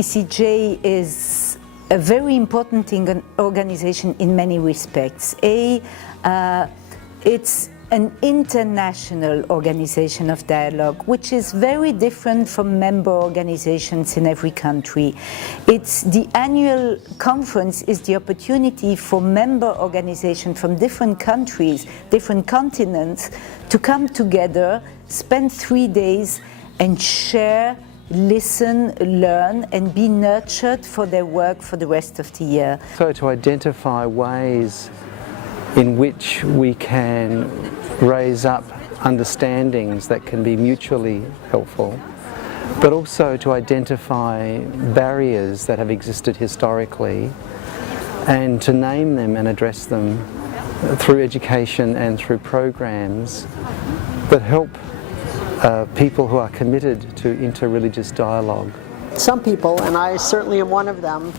ICCJ is a very important organization in many respects. It's an international organization of dialogue, which is very different from member organizations in every country. The annual conference is the opportunity for member organizations from different countries, different continents, to come together, spend 3 days, and share, listen, learn, and be nurtured for their work for the rest of the year. So to identify ways in which we can raise up understandings that can be mutually helpful, but also to identify barriers that have existed historically and to name them and address them through education and through programs that help people who are committed to interreligious dialogue. Some people, and I certainly am one of them,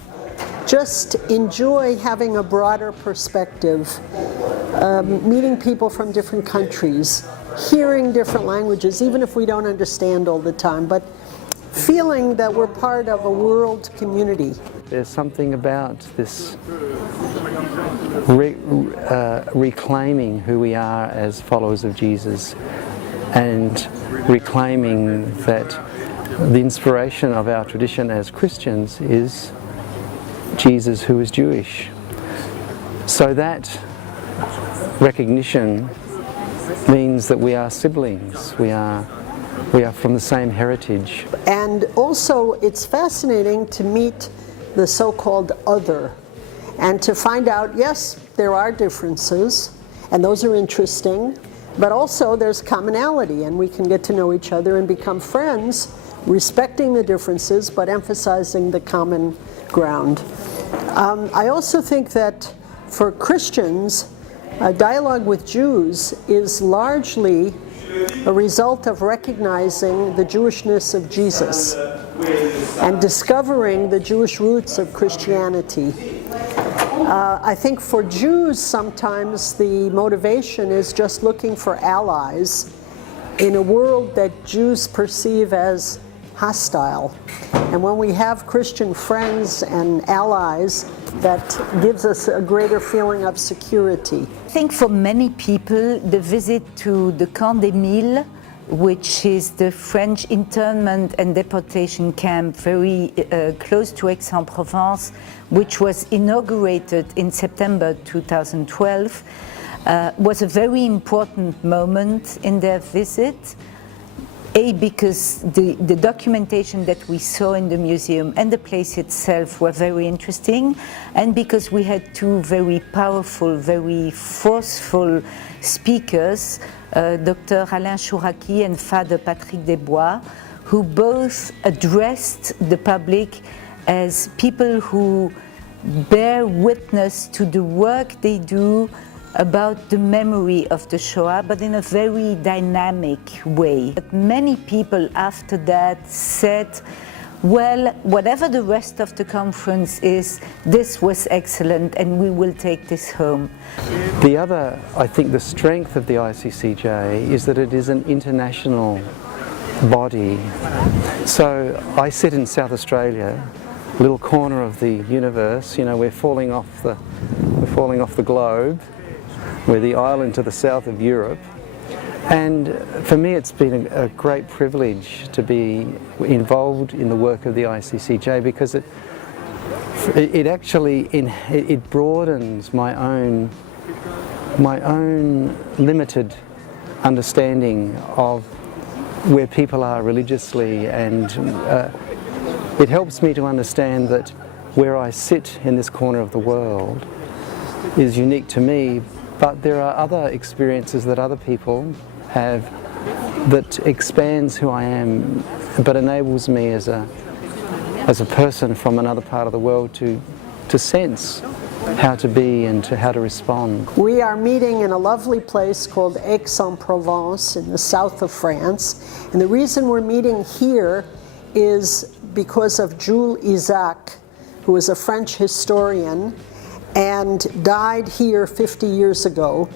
just enjoy having a broader perspective, meeting people from different countries, hearing different languages, even if we don't understand all the time, but feeling that we're part of a world community. There's something about this reclaiming who we are as followers of Jesus and reclaiming that the inspiration of our tradition as Christians is Jesus, who is Jewish. So that recognition means that we are siblings, we are from the same heritage. And also it's fascinating to meet the so-called other and to find out, yes, there are differences, and those are interesting, but also there's commonality, and we can get to know each other and become friends, respecting the differences but emphasizing the common ground. I also think that for Christians, a dialogue with Jews is largely a result of recognizing the Jewishness of Jesus and discovering the Jewish roots of Christianity. I think for Jews sometimes the motivation is just looking for allies in a world that Jews perceive as hostile. And when we have Christian friends and allies, that gives us a greater feeling of security. I think for many people, the visit to the Camp des Milles, which is the French internment and deportation camp very close to Aix-en-Provence, which was inaugurated in September 2012, was a very important moment in their visit. Because the documentation that we saw in the museum and the place itself were very interesting, and because we had two very powerful, very forceful speakers, Dr. Alain Chouraki and Father Patrick Desbois, who both addressed the public as people who bear witness to the work they do about the memory of the Shoah, but in a very dynamic way. But many people after that said, well, whatever the rest of the conference is, this was excellent and we will take this home. The other, I think, the strength of the ICCJ is that it is an international body. So I sit in South Australia, a little corner of the universe, you know, we're falling off the globe. We're the island to the south of Europe, and for me it's been a great privilege to be involved in the work of the ICCJ, because it actually broadens my own limited understanding of where people are religiously, and it helps me to understand that where I sit in this corner of the world is unique to me. But there are other experiences that other people have that expands who I am, but enables me as a person from another part of the world to sense how to be and how to respond. We are meeting in a lovely place called Aix-en-Provence in the south of France. And the reason we're meeting here is because of Jules Isaac, who is a French historian and died here 50 years ago.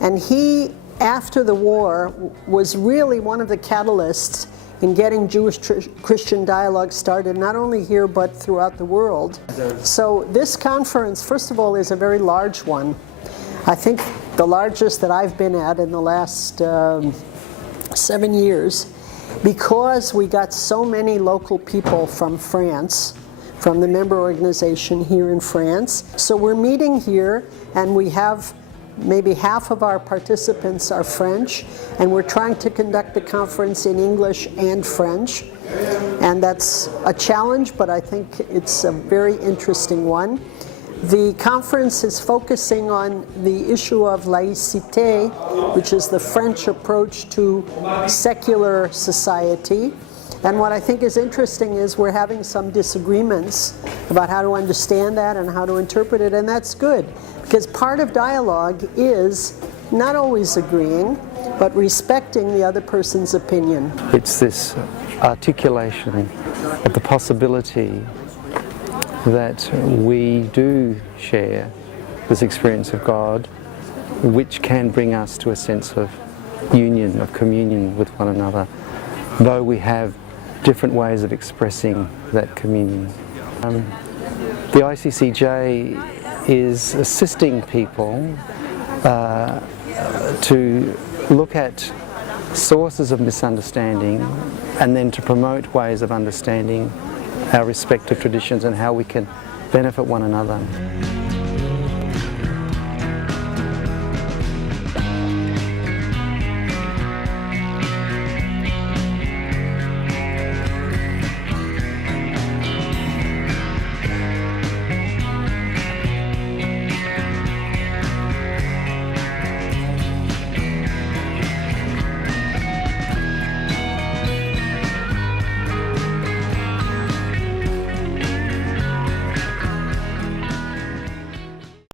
And he, after the war, was really one of the catalysts in getting Jewish-Christian dialogue started, not only here but throughout the world. So this conference, first of all, is a very large one. I think the largest that I've been at in the last 7 years, because we got so many local people from France, from the member organization here in France. So we're meeting here, and we have maybe half of our participants are French, and we're trying to conduct the conference in English and French. And that's a challenge, but I think it's a very interesting one. The conference is focusing on the issue of laïcité, which is the French approach to secular society. And what I think is interesting is we're having some disagreements about how to understand that and how to interpret it, and that's good, because part of dialogue is not always agreeing, but respecting the other person's opinion. It's this articulation of the possibility that we do share this experience of God, which can bring us to a sense of union, of communion with one another, though we have different ways of expressing that communion. The ICCJ is assisting people to look at sources of misunderstanding and then to promote ways of understanding our respective traditions and how we can benefit one another.